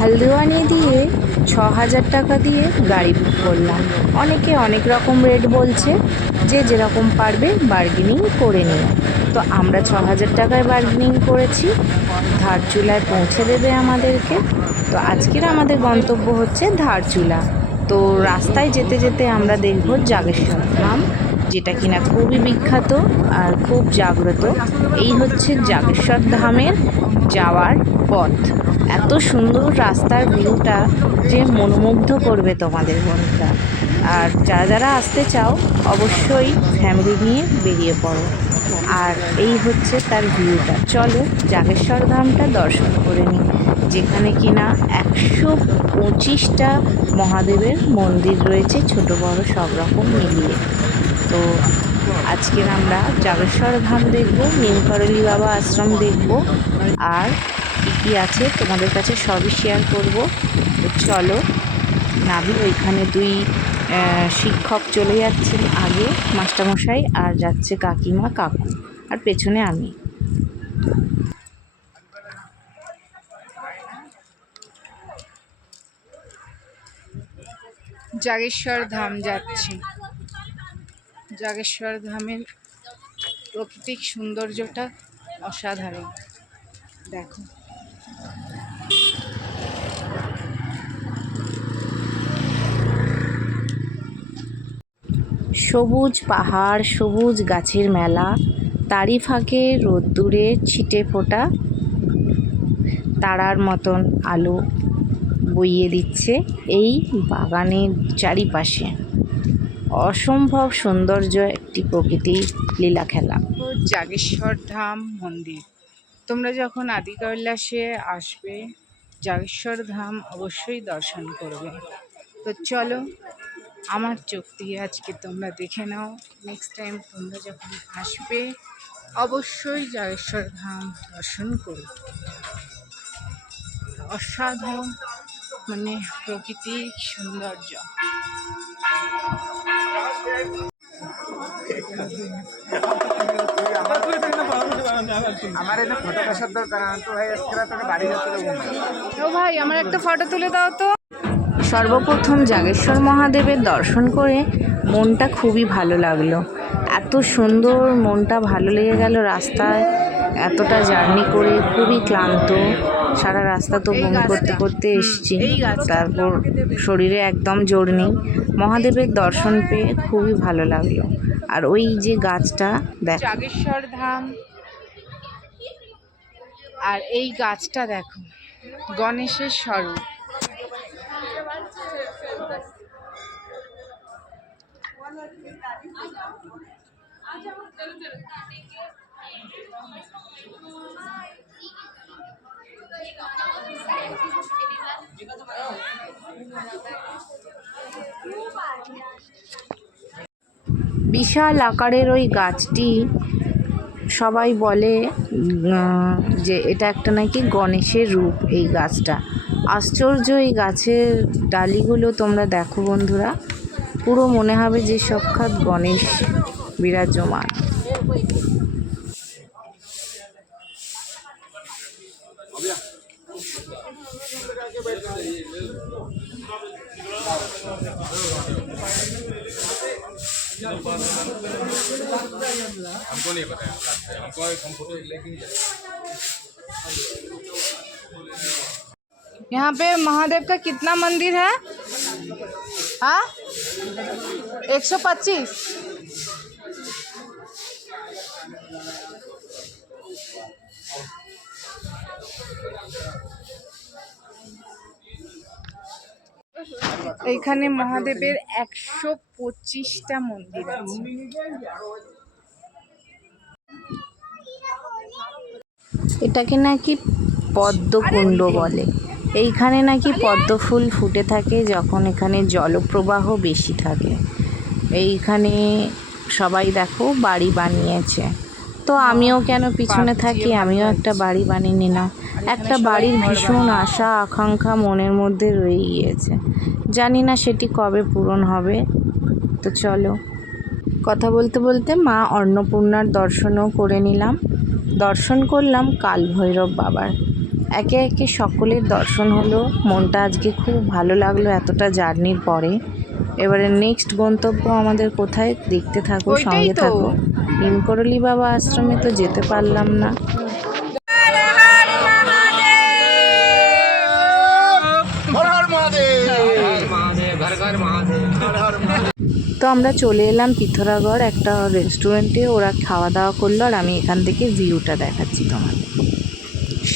হলদিওয়ানি দিয়ে ৬,০০০ টাকা দিয়ে গাড়ি বুক করলাম। অনেকে অনেক রকম রেট বলছে, যে যেরকম পারবে বার্গেনিং করে নিও। তো আমরা ৬,০০০ টাকায় বার্গেনিং করেছি। ধারচুলায় পৌঁছে দেবে আমাদেরকে। তো আজকের আমাদের গন্তব্য হচ্ছে ধারচুলা। তো রাস্তায় যেতে যেতে আমরা দেখব জাগেশ্বর ধাম, যেটা কিনা খুবই বিখ্যাত আর খুব জাগ্রত। এই হচ্ছে জাগেশ্বর ধামের যাওয়ার পথ। এত সুন্দর রাস্তার ভিউটা যে মনোমুগ্ধ করবে তোমাদের বন্ধুরা। আর যারা যারা আসতে চাও অবশ্যই ফ্যামিলি নিয়ে বেরিয়ে পড়ো। আর এই হচ্ছে তার ভিউটা। চলো জাগেশ্বর ধামটা দর্শন করে নিই, যেখানে কিনা 125টা মহাদেবের মন্দির রয়েছে, ছোট বড় সব রকম মিলিয়ে। তো আজকের আমরা জাগেশ্বর ধাম দেখব, নিমকরলি বাবা আশ্রম দেখব, আর কী আছে তোমাদের কাছে সবই শেয়ার করব। তো চলো নাবি। ওইখানে দুই শিক্ষক চলে যাচ্ছেন, আগে মাস্টারমশাই আর যাচ্ছে কাকিমা কাকু, আর পেছনে আমি। জাগেশ্বর ধাম যাচ্ছি। জাগেশ্বর ধামের প্রাকৃতিক সৌন্দর্যটা অসাধারণ। দেখো, সবুজ পাহাড়, সবুজ গাছের মেলা, তারই ফাঁকে রোদ্দুরে ছিটে ফোটা তারার মতন আলো বইয়ে দিচ্ছে এই বাগানের চারিপাশে। অসম্ভব সৌন্দর্য একটি প্রকৃতির লীলা খেলা। জাগেশ্বর ধাম মন্দির। তোমরা যখন আদি কৈলাসে আসবে, জাগেশ্বর ধাম অবশ্যই দর্শন করবে। তো চলো, আমার চোখ দিয়ে আজকে তোমরা দেখে নাও। নেক্সট টাইম তোমরা যখন আসবে অবশ্যই জাগেশ্বর ধাম দর্শন করবে। অসাধারণ মানে প্রাকৃতিক সৌন্দর্য। আমার এটা ফটো আসার দরকার, তো ভাই আজকে তোকে বাড়ি যেতে দেবো। ও ভাই, আমার একটা ফটো তুলে দাও তো। সর্বপ্রথম জাগেশ্বর মহাদেবের দর্শন করে মনটা খুবই ভালো লাগলো। এত সুন্দর, মনটা ভালো লেগে গেল। রাস্তায় এতটা জার্নি করে খুবই ক্লান্ত, সারা রাস্তা তো বমি করতে করতে এসছি, তারপর শরীরে একদম জোর নেই। মহাদেবের দর্শন পেয়ে খুবই ভালো লাগলো। আর ওই যে গাছটা দেখ, জাগেশ্বর ধাম, আর এই গাছটা দেখো, গণেশের স্বরূপ। বিশাল আকারের ওই গাছটি, সবাই বলে যে এটা একটা নাকি গণেশের রূপ। এই গাছটা আশ্চর্য। এই গাছের ডালিগুলো তোমরা দেখো বন্ধুরা, পুরো মনে হবে যে সাক্ষাৎ গণেশ বিরাজমান। हमको नहीं पता है, हमको हम फोटो लेके ही जाए। यहाँ पे महादेव का कितना मंदिर है? हाँ, 125। এখানে মহাদেবের 125টা মন্দির আছে। এটাকে নাকি পদ্মকুণ্ড বলে। এইখানে নাকি পদ্ম ফুল ফুটে থাকে যখন এখানে জলপ্রবাহ বেশি থাকে। এইখানে সবাই দেখো বাড়ি বানিয়েছে। তো আমিও কেন পিছনে থাকি, আমিও একটা বাড়ি বানিয়ে নিলাম। একটা বাড়ির ভীষণ আশা আকাঙ্ক্ষা মনের মধ্যে রয়ে গিয়েছে, জানি না সেটি কবে পূরণ হবে। তো চলো, কথা বলতে বলতে মা অন্নপূর্ণার দর্শনও করে নিলাম। দর্শন করলাম কাল ভৈরব বাবার। একে একে সকলের দর্শন হলো। মনটা আজকে খুব ভালো লাগলো এতটা জার্নির পরে। এবারে নেক্সট গন্তব্য আমাদের কোথায়, দেখতে থাকো, ওইটাই সঙ্গে তো। থাকো। নিমকরলি বাবা আশ্রমে তো যেতে পারলাম না। তো আমরা চলে এলাম পিথোরাগড় একটা রেস্টুরেন্টে। ওরা খাওয়া দাওয়া করলো আর আমি এখান থেকে ভিউটা দেখাচ্ছি তোমাদের।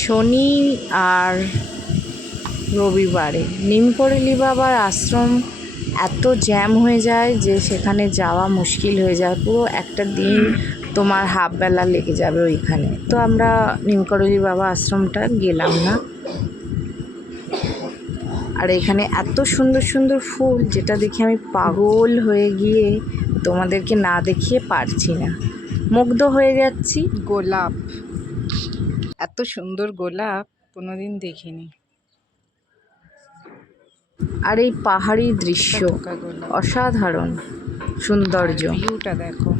শনি আর রবিবারে নিমকরলি বাবার আশ্রম এত জ্যাম হয়ে যায় যে সেখানে যাওয়া মুশকিল হয়ে যায়। পুরো একটা দিন তোমার হাফ বেলা লেগে যাবে ওইখানে। তো আমরা নিমকরলি বাবা আশ্রমটা গেলাম না। আর এখানে এত সুন্দর সুন্দর ফুল, যেটা দেখে আমি পাগল হয়ে গিয়ে তোমাদেরকে না দেখিয়ে পারছি না, মুগ্ধ হয়ে যাচ্ছি। গোলাপ, এত সুন্দর গোলাপ কোনোদিন দেখিনি। আর এই পাহাড়ি দৃশ্য থোকা গোলাপ, অসাধারণ সৌন্দর্য। ভিউটা দেখো।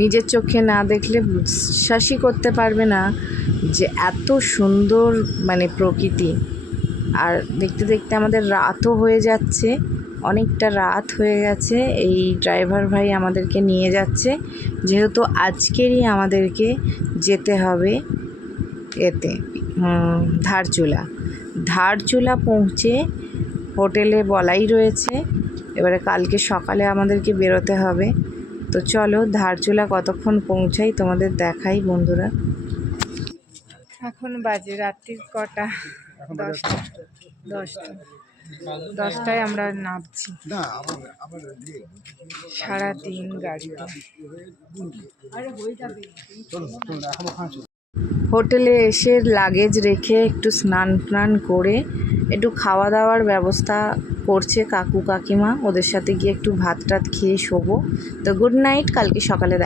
নিজের চোখে না দেখলে বিশ্বাসই করতে পারবে না যে এত সুন্দর মানে প্রকৃতি। আর দেখতে দেখতে আমাদের রাতও হয়ে যাচ্ছে, অনেকটা রাত হয়ে গেছে। এই ড্রাইভার ভাই আমাদেরকে নিয়ে যাচ্ছে, যেহেতু আজকেরই আমাদেরকে যেতে হবে এতে ধারচুলা পৌঁছে হোটেলে বলাই রয়েছে। এবারে কালকে সকালে আমাদেরকে বেরোতে হবে। তো চলো ধারচুলা কতক্ষণ পৌঁছাই তোমাদের দেখাই বন্ধুরা। এখন বাজে রাত্রির কটা? 10টায় আমরা নামছি। সারাদিন গাড়িতে। হোটেলে এসে লাগেজ রেখে একটু স্নান করে একটু খাওয়া দাওয়ার ব্যবস্থা করছে কাকু কাকিমা। ওদের সাথে গিয়ে একটু ভাত টাত খেয়ে শোবো। তো গুড নাইট, কালকে সকালে